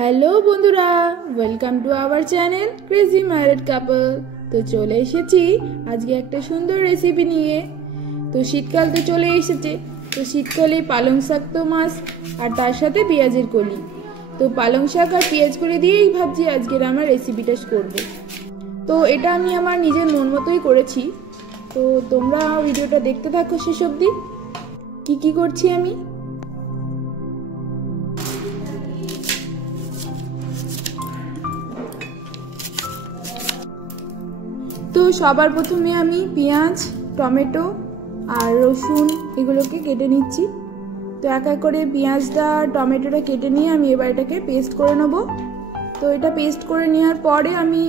Hello বন্ধুরা, welcome to our channel crazy married couple. তো চলে এসেছি আজকে একটা সুন্দর রেসিপি নিয়ে। তো শীতকাল তো চলে এসেছে, তো শীতকালে পালং শাক তো মাস্ট, আর তার সাথে পেঁয়াজের কলি। তো পালং শাক আর পেঁয়াজ কলি দিয়েই ভাবছি আজকের আমার রেসিপিটা করবো। তো এটা আমি আমার নিজের মন মতোই করেছি। তো তোমরা ভিডিওটা দেখতে থাকো শেষ অবধি কি করছি আমি। তো সবার প্রথমে আমি পেঁয়াজ, টমেটো আর রসুন এগুলোকে কেটে নিচ্ছি। তো এক এক করে পেঁয়াজটা টমেটোটা কেটে নিয়ে আমি এবার এটাকে পেস্ট করে নেব। তো এটা পেস্ট করে নেওয়ার পরে আমি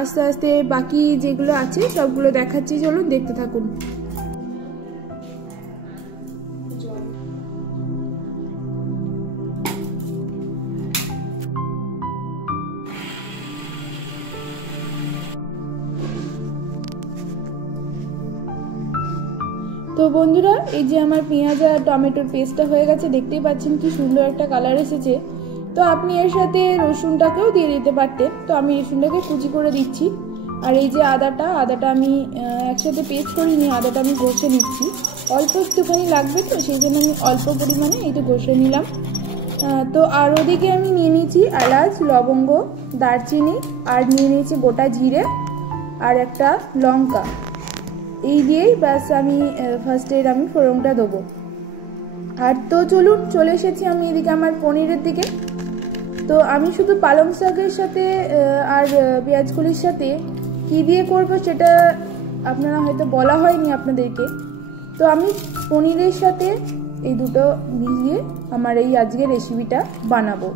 আস্তে আস্তে বাকি যেগুলো আছে সবগুলো দেখাচ্ছি, চলুন দেখতে থাকুন। তো বন্ধুরা, এই যে আমার পেঁয়াজ আর টমেটোর পেস্টটা হয়ে গেছে, দেখতেই পাচ্ছেন কি সুন্দর একটা কালার এসেছে। তো আপনি এর সাথে রসুনটাকেও দিয়ে দিতে পারতেন, তো আমি রসুনটাকে কুচি করে দিচ্ছি। আর এই যে আদাটা আমি একসাথে পেস্ট করিনি, আদাটা আমি ঘষে নিচ্ছি। অল্প একটুখানি লাগবে, তো সেই জন্য আমি অল্প পরিমাণে এইটা ঘষে নিলাম। তো আর ওদিকে আমি নিয়ে নিয়েছি এলাচ, লবঙ্গ, দারচিনি, আর নিয়ে নিয়েছি গোটা জিরে আর একটা লঙ্কা। এই দিয়েই ব্যাস আমি ফার্স্টে আমি ফোড়নটা দেবো। আর তো চলুন, চলে এসেছি আমি এদিকে আমার পনিরের দিকে। তো আমি শুধু পালং শাকের সাথে আর পেঁয়াজ কলির সাথে কি দিয়ে করব সেটা আপনারা হয়তো বলা হয়নি আপনাদেরকে। তো আমি পনিরের সাথে এই দুটো মিলিয়ে আমার এই আজকের রেসিপিটা বানাবো।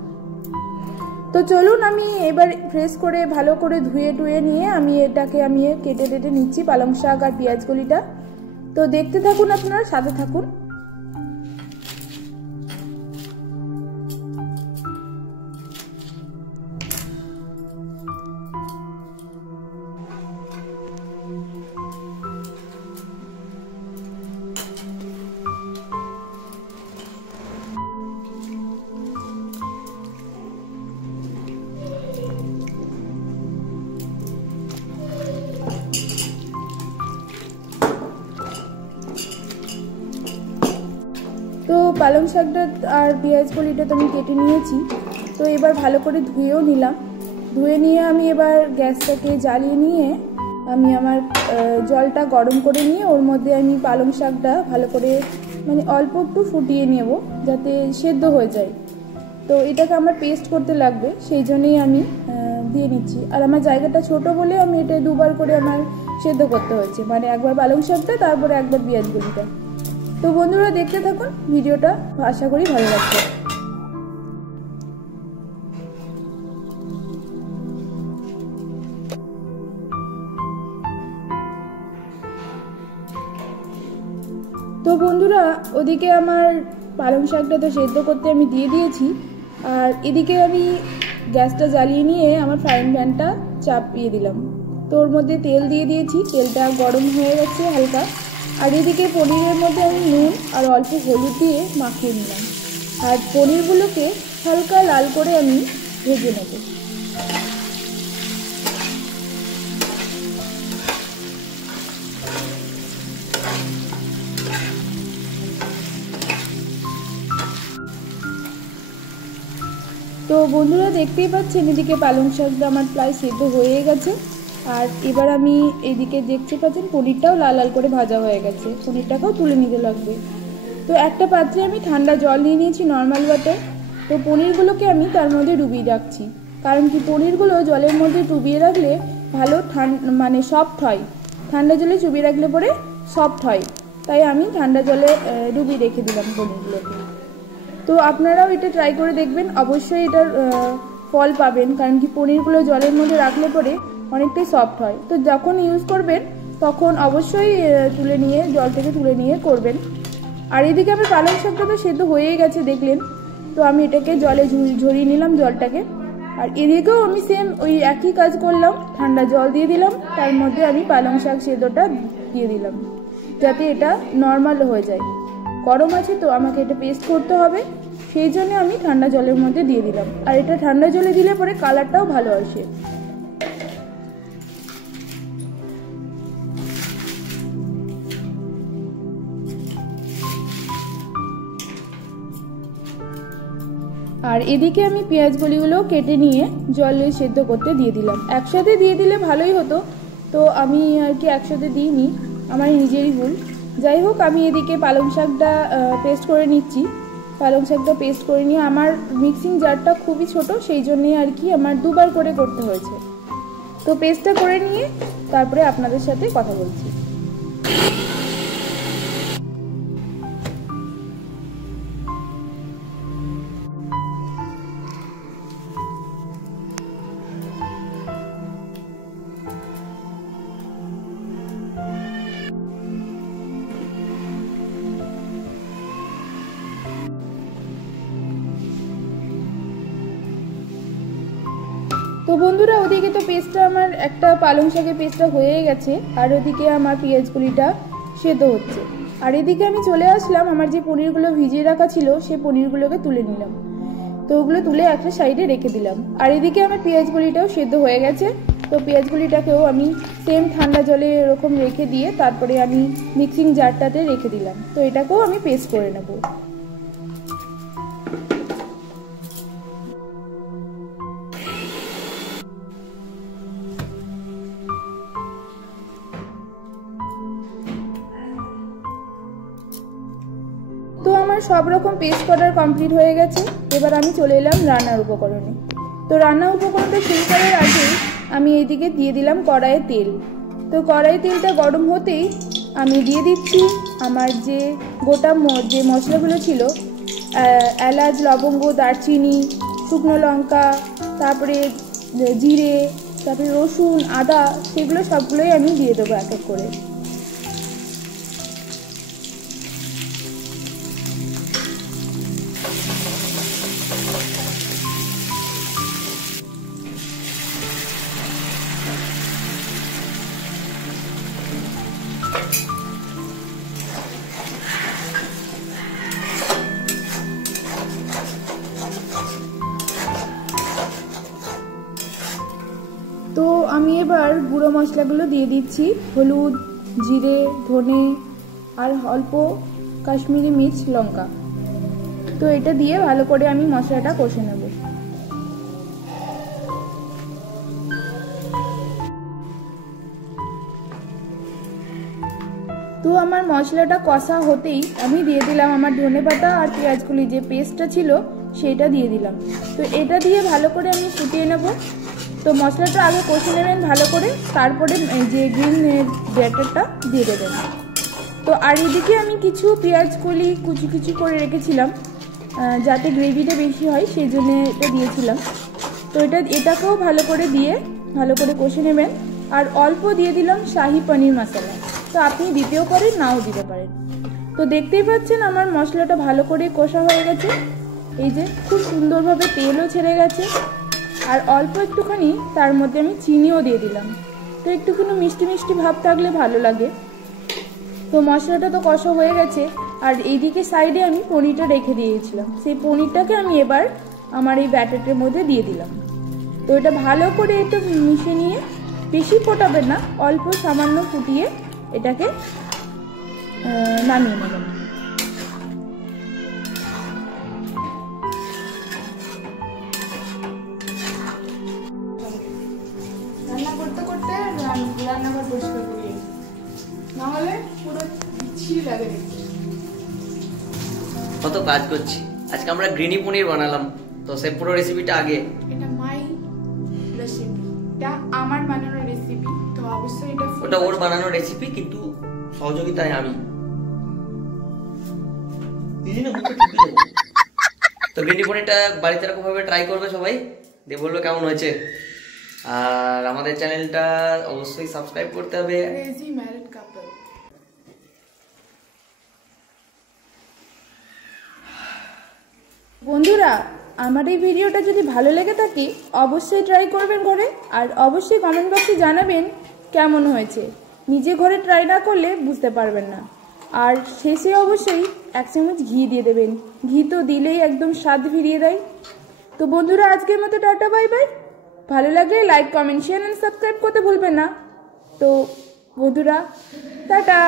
তো চলুন, আমি এবার ফ্রেশ করে ভালো করে ধুয়ে নিয়ে আমি এটাকে কেটে নিচ্ছি পালং শাক আর পেঁয়াজ কলিটা। তো দেখতে থাকুন, আপনারা সাথে থাকুন। তো পালং শাকটা আর পেঁয়াজ কলিটা তো আমি কেটে নিয়েছি। তো এবার ভালো করে ধুয়েও নিলাম। ধুয়ে নিয়ে আমি এবার গ্যাসটাকে জ্বালিয়ে নিয়ে আমি আমার জলটা গরম করে নিয়ে ওর মধ্যে আমি পালং শাকটা ভালো করে অল্প একটু ফুটিয়ে নেব, যাতে সেদ্ধ হয়ে যায়। তো এটাকে আমার পেস্ট করতে লাগবে, সেই জন্যই আমি দিয়ে নিচ্ছি। আর আমার জায়গাটা ছোট বলে আমি এটা দুবার করে আমার সেদ্ধ করতে হয়েছে, একবার পালং শাকটা, তারপরে একবার পেঁয়াজ কলিটা। তো বন্ধুরা দেখতে থাকুন ভিডিওটা, আশা করি ভালো লাগবে। তো বন্ধুরা, ওদিকে আমার পালং শাকটা তো সেদ্ধ করতে আমি দিয়ে দিয়েছি। আর এদিকে আমি গ্যাসটা জ্বালিয়ে নিয়ে আমার ফ্রাইং প্যানটা চাপিয়ে দিলাম। তো ওর মধ্যে তেল দিয়ে দিয়েছি, তেলটা গরম হয়ে গেছে হালকা। আর এদিকে পনিরের মধ্যে আমি নুন আর অল্প হলুদ দিয়ে মাখিয়ে নিলাম। আর পনিরগুলোকে হালকা লাল করে আমি ভেজে নেব। তো বন্ধুরা দেখতেই পাচ্ছেন এদিকে পালং শাকটা আমার প্রায় সেদ্ধ হয়ে গেছে। আর এবার আমি এদিকে দেখতে পাচ্ছেন পনিরটাও লাল লাল করে ভাজা হয়ে গেছে, পনিরটাকেও তুলে নিতে লাগবে। তো একটা পাত্রে আমি ঠান্ডা জল নিয়ে নিয়েছি, নর্মাল ওয়াটার। তো পনিরগুলোকে আমি তার মধ্যে ডুবিয়ে রাখছি, কারণ কি পনিরগুলো জলের মধ্যে ডুবিয়ে রাখলে ভালো সফট হয়। ঠান্ডা জলে চুবিয়ে রাখলে পরে সফট হয়, তাই আমি ঠান্ডা জলে ডুবিয়ে রেখে দিলাম পনিরগুলোকে। তো আপনারাও এটা ট্রাই করে দেখবেন, অবশ্যই এটার ফল পাবেন, কারণ কি পনিরগুলো জলের মধ্যে রাখলে পরে অনেকটাই সফট হয়। তো যখন ইউজ করবেন তখন অবশ্যই জল থেকে তুলে নিয়ে করবেন। আর এদিকে আমি পালং শাকটা তো সেদ্ধ হয়েই গেছে দেখলেন। তো আমি এটাকে জলে ঝরিয়ে নিলাম জলটাকে। আর এদিকেও আমি সেম ওই একই কাজ করলাম, ঠান্ডা জল দিয়ে দিলাম, তার মধ্যে আমি পালং শাক সেদ্ধটা দিয়ে দিলাম, যাতে এটা নর্মাল হয়ে যায়। গরম আছে তো আমাকে এটা পেস্ট করতে হবে। সেই জন্য আমি ঠান্ডা জলের মধ্যে দিয়ে দিলাম। আর এটা ঠান্ডা জলে দিলে পরে কালারটাও ভালো আসে। আর এদিকে আমি পেঁয়াজগুলিগুলো কেটে নিয়ে জলে সেদ্ধ করতে দিয়ে দিলাম। একসাথে দিয়ে দিলে ভালোই হতো, তো আমি আর কি একসাথে দিইনি, আমার নিজেরই ভুল। যাই হোক, আমি এদিকে পালং শাকটা পেস্ট করে নিচ্ছি। পালং শাকটা পেস্ট করে নিয়ে আমার মিক্সিং জারটা খুবই ছোট, সেই জন্যই আর কি আমার দুবার করে করতে হয়েছে। তো পেস্টটা করে নিয়ে তারপরে আপনাদের সাথে কথা বলছি। তো বন্ধুরা, ওদিকে তো পেস্টটা আমার একটা পালং শাকের পেস্টটা হয়ে গেছে, আর ওদিকে আমার পেঁয়াজগুলিটা সেদ্ধ হচ্ছে। আর এদিকে আমি চলে আসলাম, আমার যে পনিরগুলো ভিজিয়ে রাখা ছিল সেই পনিরগুলোকে তুলে নিলাম। তো ওগুলো তুলে একটা সাইডে রেখে দিলাম। আর এদিকে আমার পেঁয়াজগুলিটাও সেদ্ধ হয়ে গেছে। তো পেঁয়াজগুলিটাকেও আমি সেম ঠান্ডা জলে এরকম রেখে দিয়ে তারপরে আমি মিক্সিং জারটাতে রেখে দিলাম। তো এটাকেও আমি পেস্ট করে নেব। তো আমার সব রকম পেস্ট করার কমপ্লিট হয়ে গেছে। এবার আমি চলে এলাম রান্নার উপকরণে। তো রান্নার উপকরণটা শুরু করার আগে আমি এইদিকে দিয়ে দিলাম কড়াইয়ে তেল। তো কড়াইয়ে তেলটা গরম হতেই আমি দিয়ে দিচ্ছি আমার যে গোটা যে মশলাগুলো ছিল, এলাচ, লবঙ্গ, দারচিনি, শুকনো লঙ্কা, তারপরে জিরে, তারপরে রসুন, আদা, সেগুলো সবগুলোই আমি দিয়ে দেবো এক এক করে। তো আমি এবার গুঁড়ো মশলাগুলো দিয়ে দিচ্ছি, হলুদ, জিরে, ধনে আর অল্প কাশ্মীরি মির্চ, লঙ্কা। তো এটা দিয়ে ভালো করে আমি মশলাটা কষে নেব। তো আমার মশলাটা কষা হতেই আমি দিয়ে দিলাম আমার ধনেপাতা আর পেঁয়াজগুলি যে পেস্টটা ছিল সেটা দিয়ে দিলাম। তো এটা দিয়ে ভালো করে আমি ফুটিয়ে নেব। তো মশলাটা আগে কষে নেবেন ভালো করে, তারপরে যে গ্রিন ব্যাটারটা দিয়ে দেবেন। তো আর এদিকে আমি কিছু পেঁয়াজগুলি কুচি কুচি করে রেখেছিলাম যাতে গ্রেভিটা বেশি হয়, সেই জন্য এটা দিয়েছিলাম। তো এটাকেও ভালো করে দিয়ে ভালো করে কষে নেবেন। আর অল্প দিয়ে দিলাম শাহি পনির মশলা। তো আপনি দিতেও পারেন, নাও দিতে পারেন। তো দেখতেই পাচ্ছেন আমার মশলাটা ভালো করে কষা হয়ে গেছে। এই যে খুব সুন্দরভাবে তেলও ছেড়ে গেছে। আর অল্প একটুখানি তার মধ্যে আমি চিনিও দিয়ে দিলাম। তো একটুখানি মিষ্টি মিষ্টি ভাব থাকলে ভালো লাগে। তো মশলাটা তো কষা হয়ে গেছে। আর এইদিকে সাইডে আমি পনিরটা রেখে দিয়েছিলাম, সেই পনিরটাকে আমি এবার আমার এই ব্যাটারের মধ্যে দিয়ে দিলাম। তো এটা ভালো করে একটু মিশিয়ে নিয়ে, বেশি ফোটাবেন না, অল্প সামান্য ফুটিয়ে এটাকে নামিয়ে নেবেন। রান্না করতে করতে রান্নাঘর পরিষ্কার করি, নাহলে পুরো ছিঁড়ে লাগে। কত কাজ করছি। আজকে আমরা গ্রিনি পনির বানালাম। তো সে পুরো রেসিপিটা আগে, এটা মাই রেসিপি, এটা আমার বানানো রেসিপি। তো অবশ্যই ওটা ওর বানানো রেসিপি, কিন্তু সহযোগিতায় আমি। তো গ্রিনি পনিরটা বাড়িতে এরকম ভাবে ট্রাই করবে সবাই, দিয়ে বলবে কেমন হয়েছে। আর আমাদের চ্যানেলটা অবশ্যই সাবস্ক্রাইব করতে হবে। Crazy married couple. বন্ধুরা, আমার এই ভিডিওটা যদি ভালো লেগে থাকে অবশ্যই ট্রাই করবেন ঘরে। আর অবশ্যই কমেন্ট বক্সে জানাবেন কেমন হয়েছে। নিজে ঘরে ট্রাই না করলে বুঝতে পারবেন না। আর শেষে অবশ্যই 1 চামচ ঘি দিয়ে দেবেন। ঘি তো দিলেই একদম স্বাদ ফিরিয়ে দেয়। তো বন্ধুরা, আজকের মতো টাটা, বাই বাই। ভালো লাগলে like, comment, share and subscribe করতে ভুলবেন না। তো বন্ধুরা, টাটা।